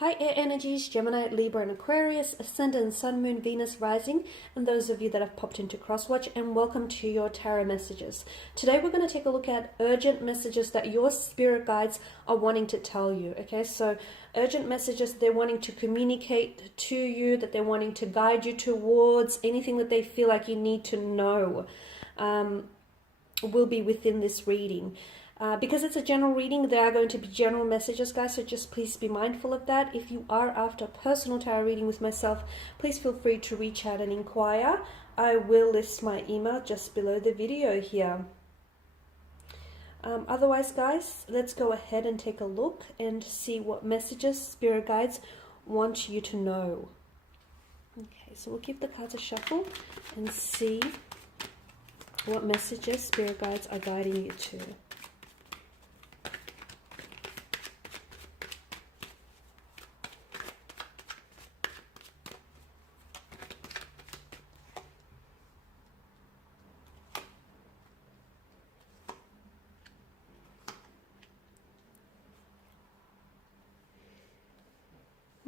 Hi Air Energies, Gemini, Libra and Aquarius, Ascendant, Sun, Moon, Venus, Rising, and those of you that have popped into Crosswatch, and welcome to your tarot messages. Today we're going to take a look at urgent messages that your spirit guides are wanting to tell you, okay? So urgent messages they're wanting to communicate to you, that they're wanting to guide you towards, anything that they feel like you need to know will be within this reading. Because it's a general reading, there are going to be general messages, guys, so just please be mindful of that. If you are after a personal tarot reading with myself, please feel free to reach out and inquire. I will list my email just below the video here. Otherwise, guys, let's go ahead and take a look and see what messages spirit guides want you to know. Okay, so we'll give the cards a shuffle and see what messages spirit guides are guiding you to.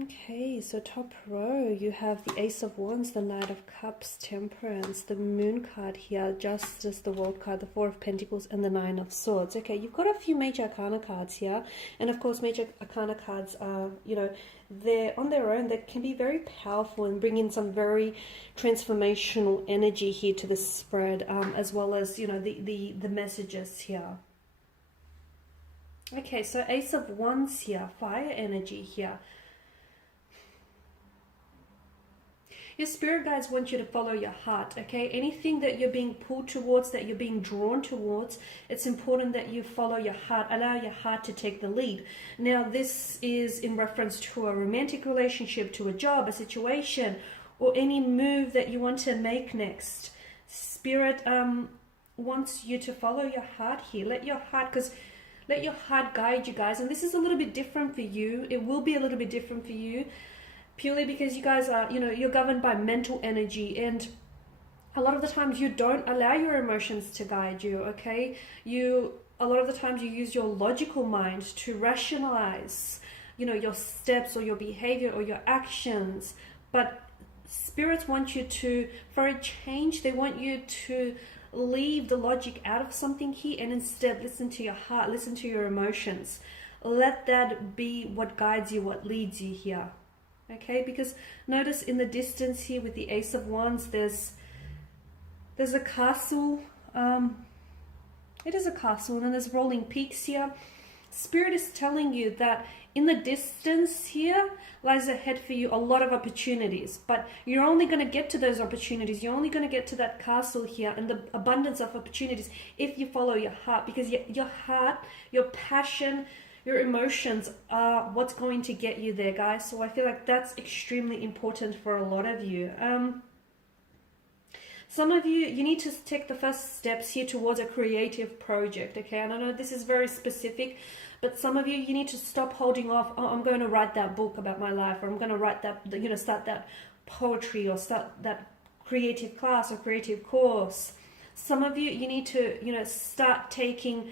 Okay, so top row, you have the Ace of Wands, the Knight of Cups, Temperance, the Moon card here, Justice, the World card, the Four of Pentacles, and the Nine of Swords. Okay, you've got a few Major Arcana cards here, and of course Major Arcana cards are, they're on their own, they can be very powerful and bring in some very transformational energy here to the spread, as well as, the messages here. Okay, so Ace of Wands here, fire energy here. Your spirit guides want you to follow your heart, okay? Anything that you're being pulled towards, that you're being drawn towards, it's important that you follow your heart, allow your heart to take the lead. Now, this is in reference to a romantic relationship, to a job, a situation, or any move that you want to make next. Spirit wants you to follow your heart here. Let your heart guide you, guys. And this is a little bit different for you. It will be a little bit different for you. Purely because you guys are, you're governed by mental energy, and a lot of the times you don't allow your emotions to guide you, okay? A lot of the times you use your logical mind to rationalize, your steps or your behavior or your actions. But spirits want you to, for a change, they want you to leave the logic out of something here and instead listen to your heart, listen to your emotions. Let that be what guides you, what leads you here. Okay, because notice in the distance here with the Ace of Wands, there's a castle. It is a castle, and then there's rolling peaks here. Spirit is telling you that in the distance here lies ahead for you a lot of opportunities, but you're only going to get to those opportunities. You're only going to get to that castle here and the abundance of opportunities if you follow your heart, because your heart, your passion, your emotions are what's going to get you there, guys. So I feel like that's extremely important for a lot of you. Some of you need to take the first steps here towards a creative project, okay? And I know this is very specific, but some of you need to stop holding off. Oh, I'm going to write that book about my life, or I'm going to write that, start that poetry, or start that creative class or creative course. Some of you need to, start taking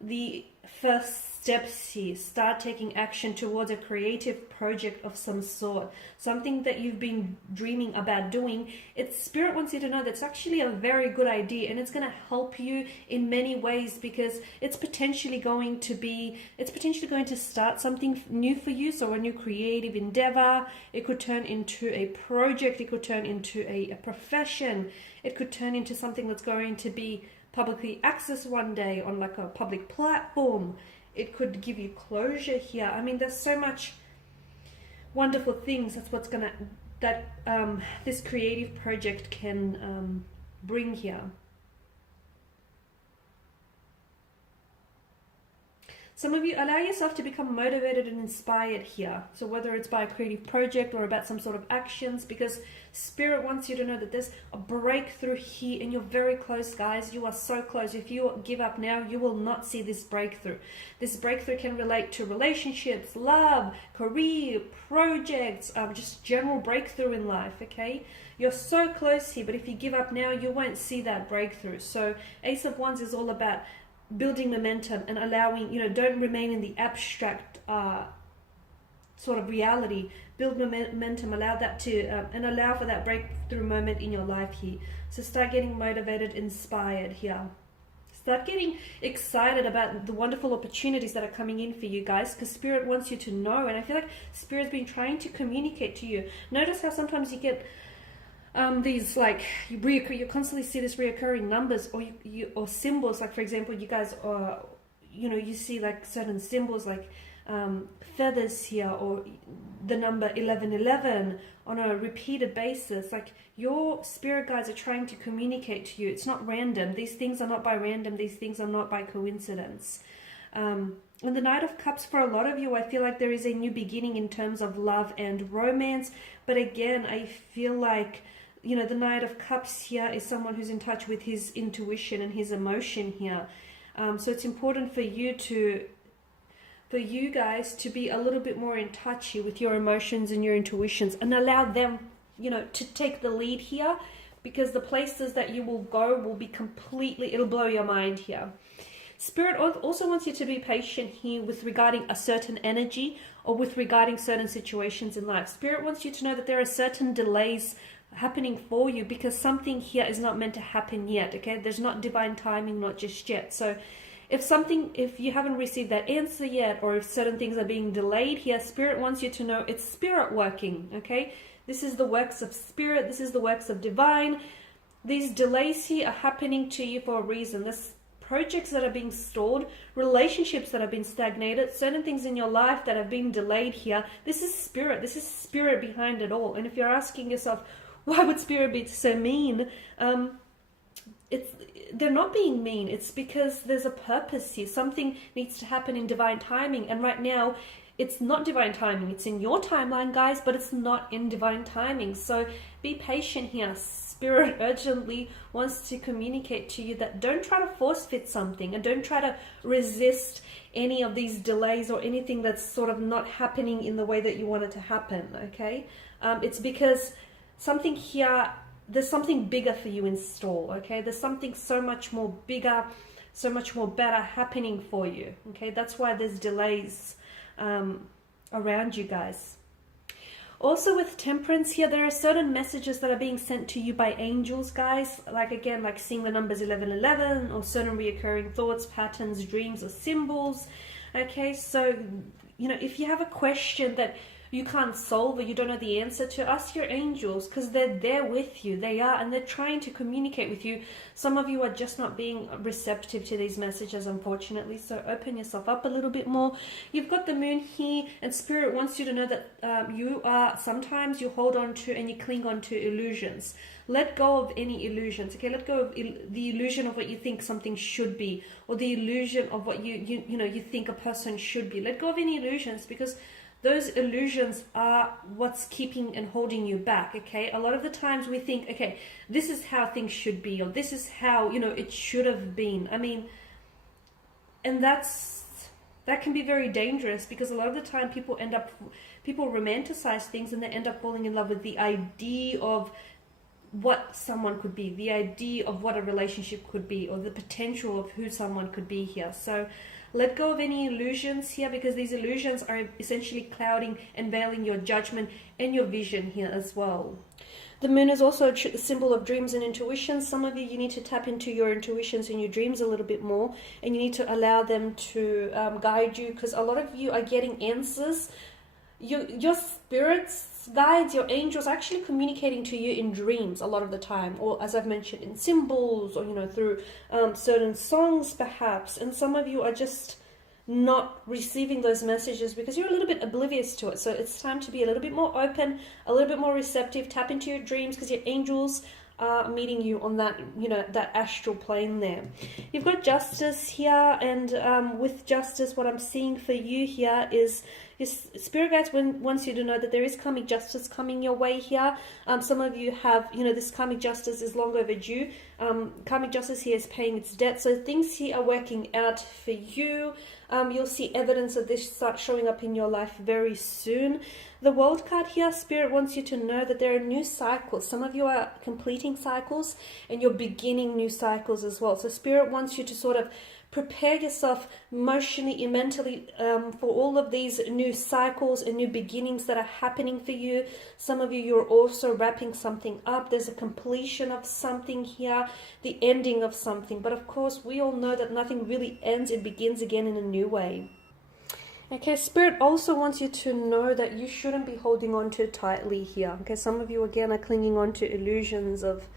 the first steps here. Start taking action towards a creative project of some sort, something that you've been dreaming about doing. Spirit wants you to know that's actually a very good idea, and it's going to help you in many ways, because it's potentially going to start something new for you. So a new creative endeavor, it could turn into a project, it could turn into a profession, it could turn into something that's going to be publicly accessed one day on like a public platform. It could give you closure here. I mean, there's so much wonderful things. That's what's this creative project can bring here. Some of you allow yourself to become motivated and inspired here. So whether it's by a creative project or about some sort of actions, because Spirit wants you to know that there's a breakthrough here, and you're very close, guys. You are so close. If you give up now, you will not see this breakthrough. This breakthrough can relate to relationships, love, career, projects, just general breakthrough in life, okay? You're so close here, but if you give up now, you won't see that breakthrough. So Ace of Wands is all about building momentum and allowing, don't remain in the abstract sort of reality. Build momentum, allow that to, and allow for that breakthrough moment in your life here. So start getting motivated, inspired here. Start getting excited about the wonderful opportunities that are coming in for you guys, because Spirit wants you to know, and I feel like Spirit's been trying to communicate to you. Notice how sometimes you get these like you constantly see this reoccurring numbers or symbols. Like, for example, you guys are, you see like certain symbols like feathers here, or the number 1111 on a repeated basis. Like, your spirit guides are trying to communicate to you. It's not random. These things are not by random. These things are not by coincidence. And the Knight of Cups, for a lot of you, I feel like there is a new beginning in terms of love and romance. But again, I feel like, the Knight of Cups here is someone who's in touch with his intuition and his emotion here. So it's important for you guys to be a little bit more in touch here with your emotions and your intuitions, and allow them, to take the lead here, because the places that you will go will be it'll blow your mind here. Spirit also wants you to be patient here with regarding a certain energy, or with regarding certain situations in life. Spirit wants you to know that there are certain delays happening for you, because something here is not meant to happen yet. Okay, there's not divine timing, not just yet. So if you haven't received that answer yet, or if certain things are being delayed here, Spirit wants you to know it's Spirit working. Okay, this is the works of Spirit. This is the works of divine. These delays here are happening to you for a reason. This projects that are being stalled, relationships that have been stagnated, certain things in your life that have been delayed here. This is Spirit. This is Spirit behind it all. And if you're asking yourself, why would Spirit be so mean? They're not being mean. It's because there's a purpose here. Something needs to happen in divine timing. And right now, it's not divine timing. It's in your timeline, guys, but it's not in divine timing. So be patient here. Spirit urgently wants to communicate to you that don't try to force fit something, and don't try to resist any of these delays or anything that's sort of not happening in the way that you want it to happen, okay? It's because something here, there's something bigger for you in store, okay? There's something so much more bigger, so much more better happening for you, okay? That's why there's delays around you guys. Also with Temperance here, there are certain messages that are being sent to you by angels, guys. Like, again, like seeing the numbers 1111, or certain reoccurring thoughts, patterns, dreams, or symbols. Okay, so, if you have a question that you can't solve, or you don't know the answer to, ask your angels, because they're there with you. They are, and they're trying to communicate with you. Some of you are just not being receptive to these messages, unfortunately, so open yourself up a little bit more. You've got the Moon here, and Spirit wants you to know that sometimes you hold on to and you cling on to illusions. Let go of any illusions, okay? Let go of the illusion of what you think something should be, or the illusion of what you think a person should be. Let go of any illusions, because those illusions are what's keeping and holding you back, okay? A lot of the times we think, okay, this is how things should be, or this is how, it should have been. I mean, and that can be very dangerous, because a lot of the time people romanticize things, and they end up falling in love with the idea of what someone could be, the idea of what a relationship could be, or the potential of who someone could be here. So let go of any illusions here, because these illusions are essentially clouding and veiling your judgment and your vision here as well. The Moon is also a symbol of dreams and intuition. Some of you need to tap into your intuitions and your dreams a little bit more, and you need to allow them to guide you, because a lot of you are getting answers. Your spirits, guides, your angels are actually communicating to you in dreams a lot of the time, or as I've mentioned, in symbols, or through certain songs perhaps. And some of you are just not receiving those messages because you're a little bit oblivious to it. So it's time to be a little bit more open, a little bit more receptive. Tap into your dreams, because your angels are meeting you on that, that astral plane there. You've got Justice here, and with Justice, what I'm seeing for you here is Spirit guides wants you to know that there is karmic justice coming your way here. Some of you have, this karmic justice is long overdue. Karmic justice here is paying its debt. So things here are working out for you. You'll see evidence of this start showing up in your life very soon. The World card here, Spirit wants you to know that there are new cycles. Some of you are completing cycles, and you're beginning new cycles as well. So Spirit wants you to sort of prepare yourself emotionally and mentally for all of these new cycles and new beginnings that are happening for you. Some of you, you're also wrapping something up. There's a completion of something here, the ending of something. But of course, we all know that nothing really ends. It begins again in a new way. Okay, Spirit also wants you to know that you shouldn't be holding on too tightly here. Okay, some of you, again, are clinging on to illusions of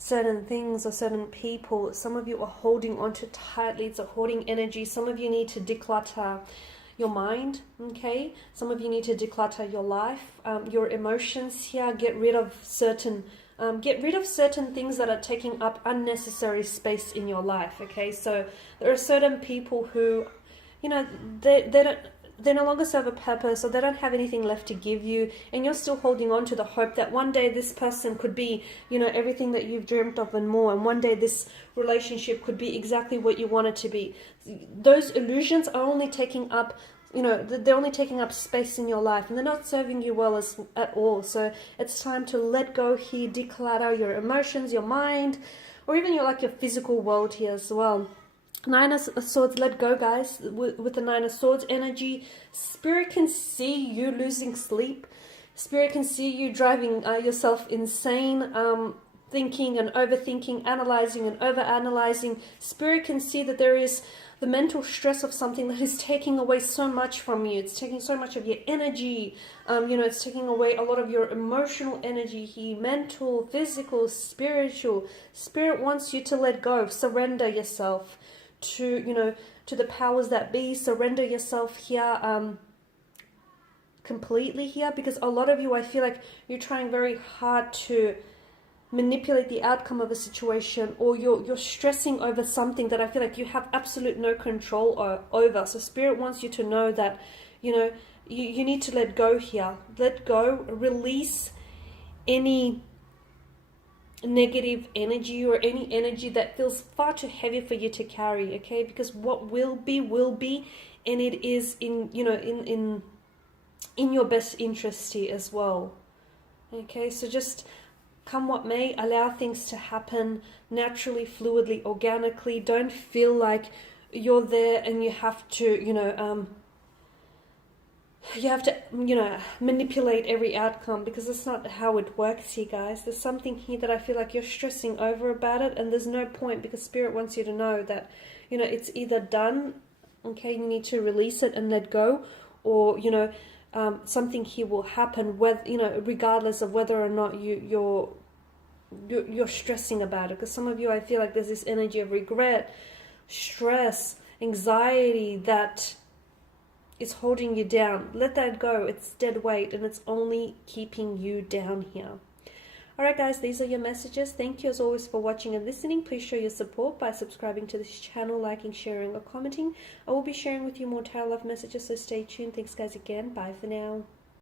certain things or certain people. Some of you are holding on to tightly. It's a hoarding energy. Some of you need to declutter your mind, okay? Some of you need to declutter your life, your emotions here. Get rid of certain things that are taking up unnecessary space in your life, okay? So there are certain people who, you know, they no longer serve a purpose, or they don't have anything left to give you, and you're still holding on to the hope that one day this person could be, you know, everything that you've dreamt of and more, and one day this relationship could be exactly what you want it to be. Those illusions are only taking up, you know, they're only taking up space in your life, and they're not serving you well at all. So it's time to let go here, declutter your emotions, your mind, or even your physical world here as well. Nine of Swords, let go, guys. With the Nine of Swords energy, Spirit can see you losing sleep. Spirit can see you driving yourself insane, thinking and overthinking, analyzing and overanalyzing. Spirit can see that there is the mental stress of something that is taking away so much from you. It's taking so much of your energy. You know, it's taking away a lot of your emotional energy here, mental, physical, spiritual. Spirit wants you to let go, surrender yourself to, you know, to the powers that be. Surrender yourself here completely here, because a lot of you, I feel like you're trying very hard to manipulate the outcome of a situation, or you're stressing over something that I feel like you have absolute no control over. So Spirit wants you to know that, you know, you need to let go here. Let go, release any negative energy or any energy that feels far too heavy for you to carry, okay? Because what will be, and it is in, you know, in your best interest here as well. Okay, so just come what may, allow things to happen naturally, fluidly, organically. Don't feel like you're there and you have to, you know, manipulate every outcome, because that's not how it works here, guys. There's something here that I feel like you're stressing over about it, and there's no point, because Spirit wants you to know that, you know, it's either done, okay, you need to release it and let go, or, you know, something here will happen, whether, you know, regardless of whether or not you're stressing about it. Because some of you, I feel like there's this energy of regret, stress, anxiety that is holding you down. Let that go. It's dead weight, and it's only keeping you down here. Alright guys, these are your messages. Thank you as always for watching and listening. Please show your support by subscribing to this channel, liking, sharing or commenting. I will be sharing with you more tarot love messages, so stay tuned. Thanks guys again. Bye for now.